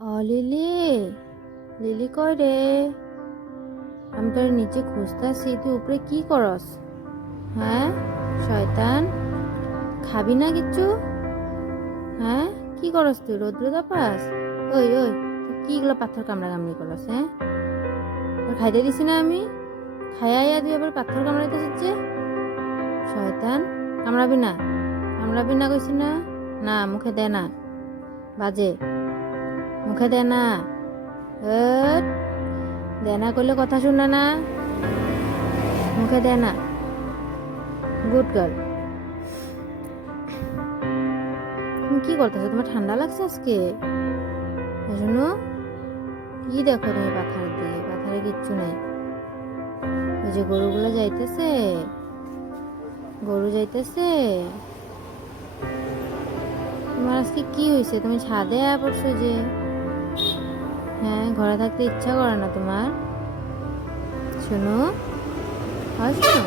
Lily, lily কই রে? আমি তোর নিচে খুঁজতাছি, তুই উপরে কি করস? হ্যাঁ শয়তান, খাবি না কিচ্ছু? হ্যাঁ কি করস তুই? রৌদ্র তাপাস? ওই ওই, তুই কি গুলো পাথর কামড়া কামড়ি করস? হ্যাঁ, তোর খাইতে দিছি না আমি? খাইয়া তুই আবার পাথর কামড়াইতেছিস যে? শয়তান, কামড়াবি না, কামড়াবি না কইছি না? না মুখে দে না, বাজে, মুখে দে না। হট, দে না করলে কথা শুনে না, মুখে দে না। Good girl. তুমি কি করতেছো? তোমার ঠান্ডা লাগছে আজকে? শুনো, কি দেখো তুমি পাথারের দিকে? পাথারে কিচ্ছু নাই। ওই যে গরুগুলো যাইতেছে, গরু যাইতেছে। তোমার আজকে কি হয়েছে? তুমি ছাদে পড়ছো যে? হ্যাঁ, ঘরে থাকতে ইচ্ছা করে না তোমার? শোনো, হয় শোনো,